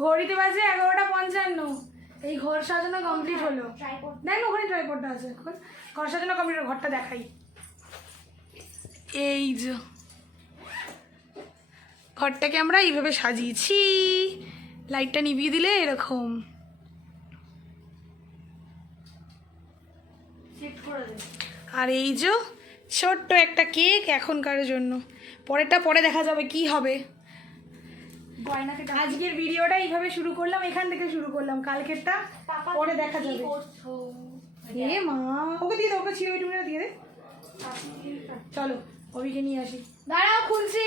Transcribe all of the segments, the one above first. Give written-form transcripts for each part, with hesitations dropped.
ঘড়িতে বাজে 11:55। এই ঘর সাজানো কমপ্লিট হলো। দেখ না ওখানে ট্রাইপডটা আছে। ঘর সাজানো কমপ্লিট হলো, ঘরটা দেখাই। এই যে ঘরটাকে আমরা এইভাবে সাজিয়েছি, লাইটটা নিভিয়ে দিলে এরকম। আর এই যে ছোট্ট একটা কেক এখনকার জন্য, পরেরটা পরে দেখা যাবে কি হবে। আজকের ভিডিওটা এইভাবে শুরু করলাম, এখান থেকে শুরু করলাম, কালকেরটা পরে দেখা যাবে। এ মা, ওকে দিয়ে দে, ওকে ছিঁড়ে টুমে দিয়ে দে। চলো অভিকে নিয়ে আসি, দাঁড়াও খুলছি।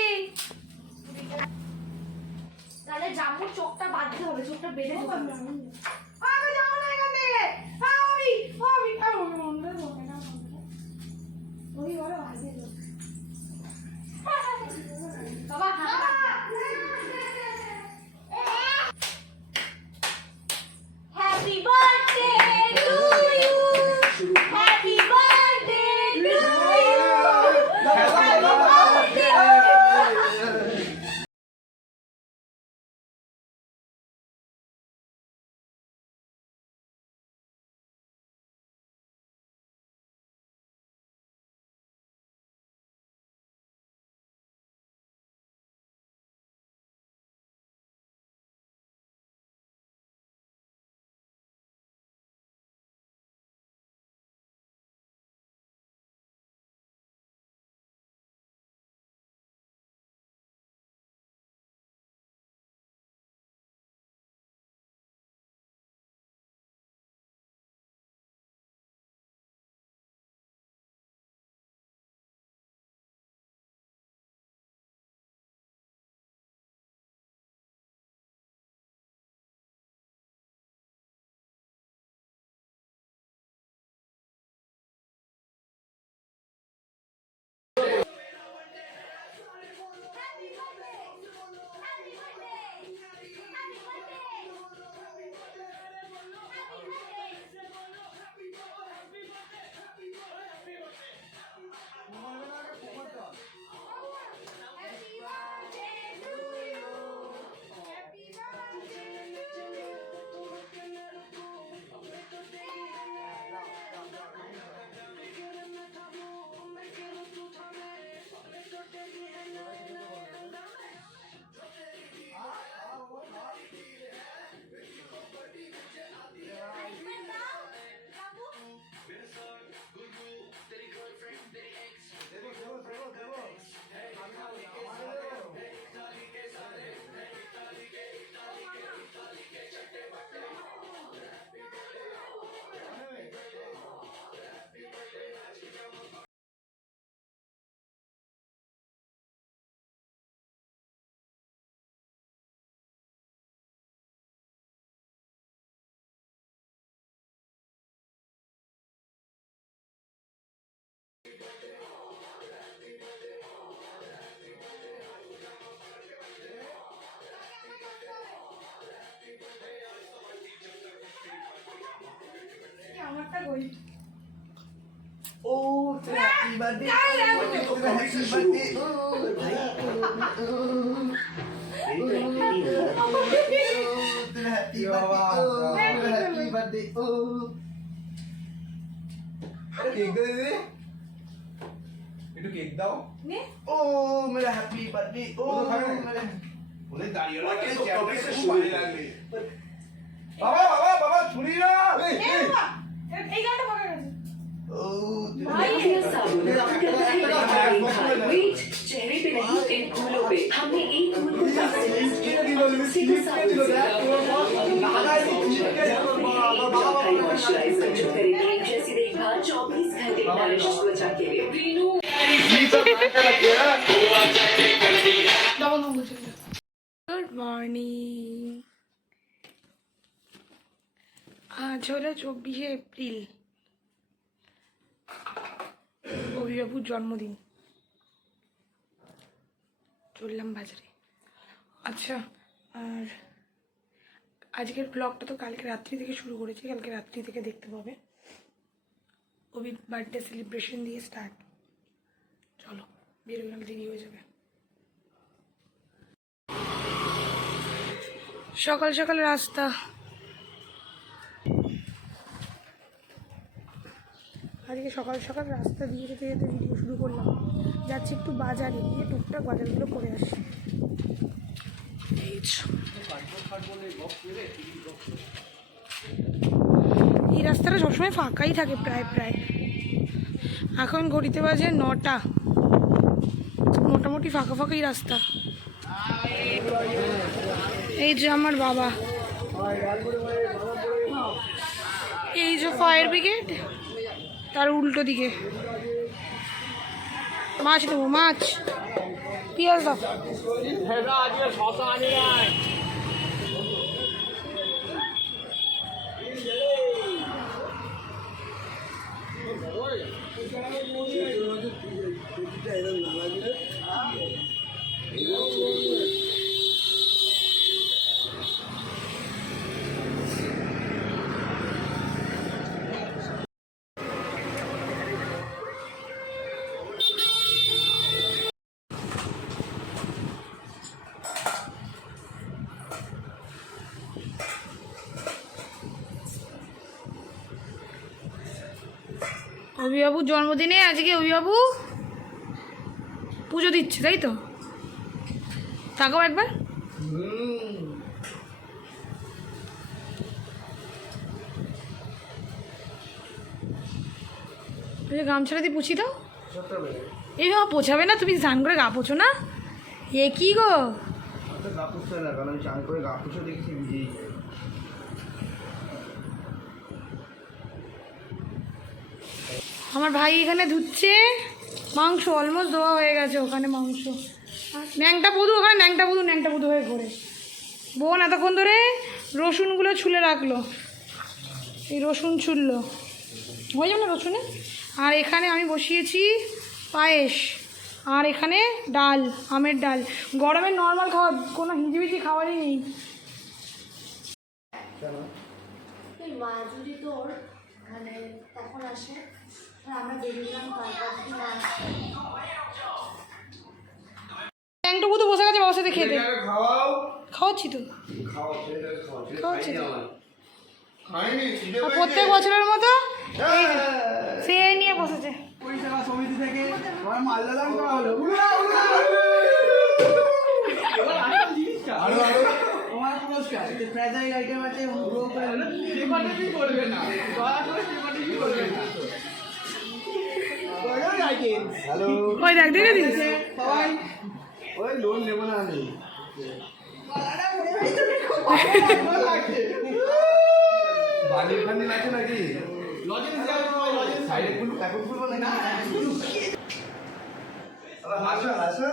তাহলে জামুর চোখটা বাঁধতে হবে, চোখটা বেঁধে দিতে হবে। বাবা happy birthday to you, happy birthday to you, happy birthday. আমারটা কই? ও happy birthday, happy birthday. Happy birthday. Cake দে দে, একটু কেক দাও। নে ও মেরা হ্যাপি বার্থডে। ও মেরা বলে দাঁড়িয়ে না কেন চ্যাপটা খুব ভালো লাগবে। বাবা বাবা বাবা ছুরি না। নে বাবা, এই গানটা পাকা গেছে। ও भाई ये साबुन रब करता है वेट चेहरे पे नहीं इन फूलों पे। हमने एक फूल को सीधे साबुन से मॉइस्चराइजर जो करेगी एक जैसी देखभाल 24 घंटे नरिश त्वचा के लिए। Reenu good morning. আজ হলো 24শে এপ্রিল, অভিবাবুর জন্মদিন। চললাম বাজারে। আচ্ছা, আর আজকের ব্লগটা তো কালকে রাত্রি থেকে শুরু করেছি, কালকে রাত্রি থেকে দেখতে পাবে। অভির বার্থডে সেলিব্রেশন দিয়ে স্টার্ট। চলো বেরোলাম, দেরি হয়ে যাবে। সকাল সকাল রাস্তা। আজকে সকাল সকাল রাস্তা দিয়ে যেতে যেতে ভিডিও শুরু করলাম। যাচ্ছি একটু বাজারে, গিয়ে টুকটাক বাজারগুলো করে আসি। এই রাস্তাটা সবসময় ফাঁকাই থাকে প্রায় প্রায়। এখন ঘড়িতে বাজে 9টা, মোটামুটি ফাঁকা ফাঁকাই রাস্তা। এই যে আমার বাবা, এই যে ফায়ার ব্রিগেড, তার উল্টো দিকে মাছ দেবো, মাছ পেঁয়াজ দাও। অভিবাবুর জন্মদিনে আজকে অভিবাবু পুজো দিচ্ছে, তাই তো? তাকাও একবার। গামছাটা দিয়ে পুছি দাও। এই বাবা পোছাবে না? তুমি স্নান করে গা পোছো না? এ কি গো? গা পুষতে না, কারণ আমি চান করে গা পুষে দেখছি ভিজেই যায়। আমার ভাই এখানে ধুচ্ছে মাংস, অলমোস্ট ধোয়া হয়ে গেছে ওখানে মাংস। ন্যাংটা বুধু, ওখানে ন্যাংটা বুধু হয়ে ঘোরে। বোন এতক্ষণ ধরে রসুনগুলো ছুলে রাখলো, এই রসুন ছুললো, হয়ে যাবে না রসুনে। আর এখানে আমি বসিয়েছি পায়েস, আর এখানে ডাল, আমের ডাল। গরমের নর্মাল খাওয়া, কোনো হিজিবিজি খাওয়ারই নেই। তুই মা যদি তোর মানে তখন আসে, আমরা বেরিয়েছিলাম ট্যাংটু বুধু বসে গেছে বাবার সাথে খেতে। খাওয়াও, খাওয়াচ্ছি তো, খাওয়াচ্ছি তো। খাইনি, আর প্রত্যেক বছরের মতো সে নিয়ে বসেছে। পরিষেবা সমিতি থেকে আমার মালদা দান করা হলো। তোমার পুরস্কার ফ্রেজাইল আইটেম আছে, করবে না। হ্যালো, ওই দেখ, দেখে দিস সবাই ওই লোন নেবো না আমি। বালির ফান্ডিল আছে নাকি? সাইডে খুলবো, এখন খুলবো না। হাসো হাসো,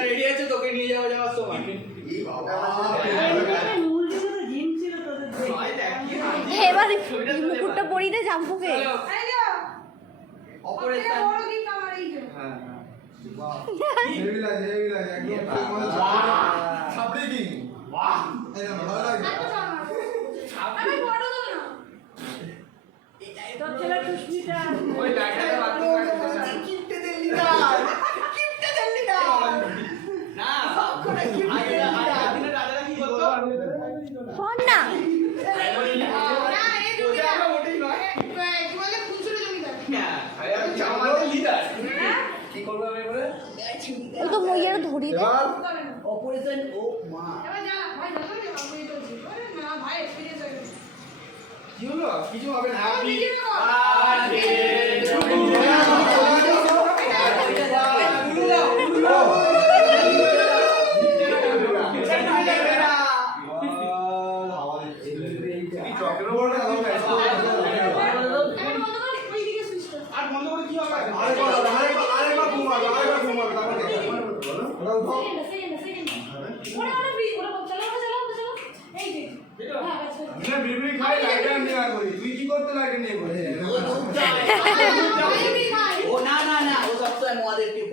রেডি আছে তোকে নিয়ে যাওয়ার সময়। এবার মুকুটটা পরিয়ে দে জাম্পুকে। অপারেশন হ্যাঁ হেভি লাগে, হেভি লাগে একদম সাবড়ে কি বাহ, এই না ভালো লাগে। আমি বড় তো না, তো চলে খুশমিটা ওই ব্যাগটাকে বাদ দাও, কিপটে দিলি না, কিপটে দিলি না না, আগে দিনে রাজারা কি করতো? ফোন না ও তো মইয়ার ধরি দে অপারেশন ও মা কি হলো? কিছু হবে না। হ্যাপি তুই কি করতে লাগে নিয়ে ও না না না, ও সবসময় মদের টিপ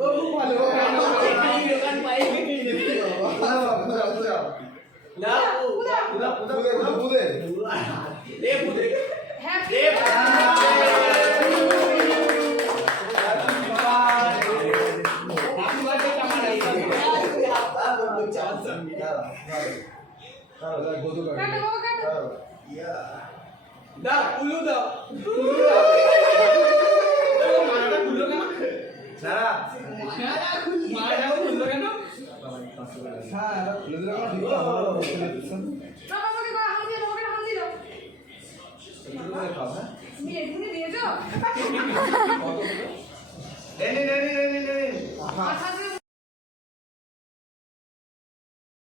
কাটো বাবা কাটো। দাও উলু দাও মারাটা খুললো কেন? মারাটা খুললো কেন? বাবা আমাকে হাত দিয়ে দাও, আমাকে হাত দিয়ে দাও। তুমি দিয়েছো? নে নে নে নে নে নে আচ্ছা